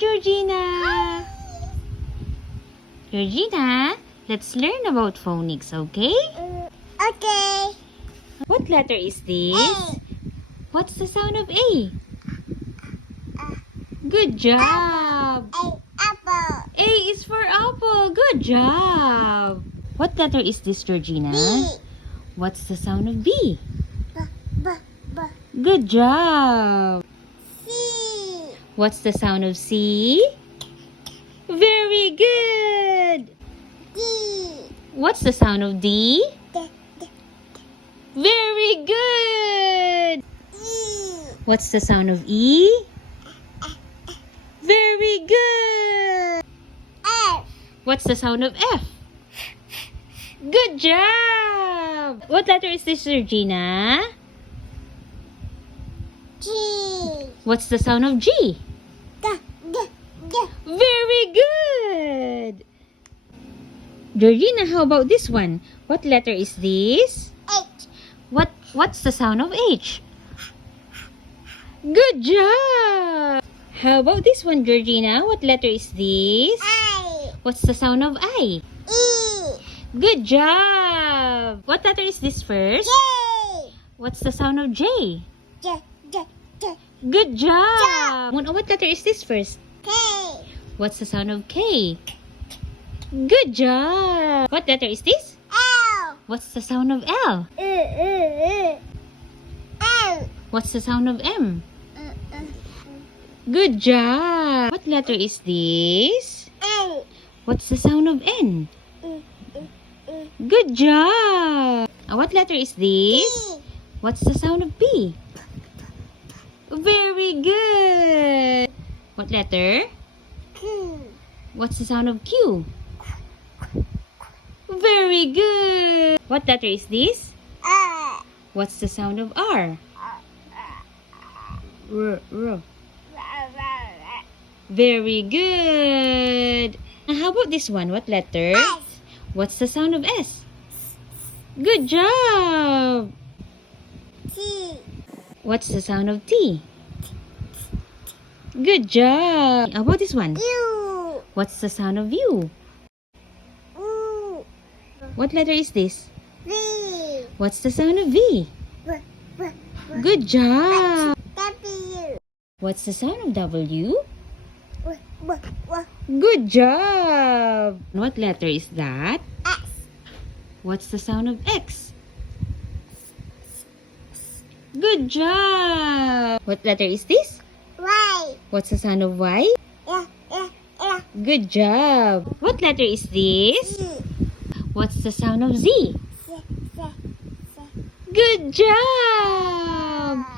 Georgina. Georgina, let's learn about phonics, okay? Okay. What letter is this? A. What's the sound of A? Good job. A. Apple. A is for apple. Good job. What letter is this, Georgina? B. What's the sound of B? B. B. B. Good job. C. What's the sound of C? Very good. D. What's the sound of D? D. D. Very good. E. What's the sound of E? Very good. F. What's the sound of F? Good job. What letter is this, Georgina? G. What's the sound of G? G. G. G. Very good. Georgina, how about this one? What letter is this? H. What's the sound of H? Good job. How about this one, Georgina? What letter is this? I. What's the sound of I? E. Good job. What letter is this first? J. What's the sound of J? J. J. J. Good job. What letter is this first? K. What's the sound of K? Good job. What letter is this? L. What's the sound of L? M. What's the sound of M? Good job. What letter is this? N. What's the sound of N? Good job. What letter is this? E. What's the sound of P? Very good. What letter? Q. What's the sound of Q? Very good. What letter is this? R. What's the sound of R? R. Very good. Now, how about this one? What letter? S. What's the sound of S? Good job. T. What's the sound of T? Good job. How about this one? U. What's the sound of U? U. What letter is this? V. What's the sound of V? W. W. Good job. W. What's the sound of W? W. W. Good job. What letter is that? X. What's the sound of X? Good job. What letter is this? Y. What's the sound of Y? Yeah. Yeah. Yeah. Good job. What letter is this? Z. What's the sound of Z? Z. Z. Z. Good job.